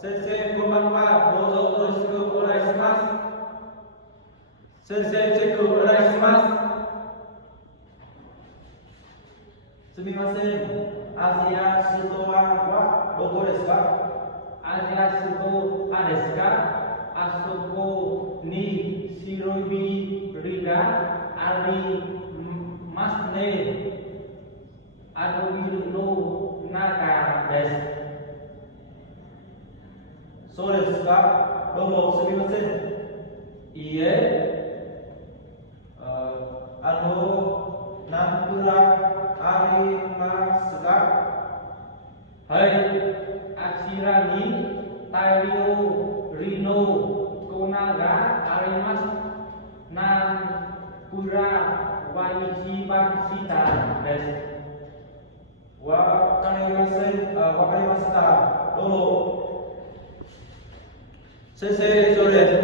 先生こんばんは。どうぞよろしくお願いします。先生チェックお願いします。すみません。アジア首都はどこですか？アジア首都はですか？あそこに白いビルがありますね。あのビルの中です。そうですか。どうもすみません。いいえ、なんとなありますが、はい、あちらに大量の粉があります。なんとなは一番下です。わかりません。わかりました。どうも。先生、それ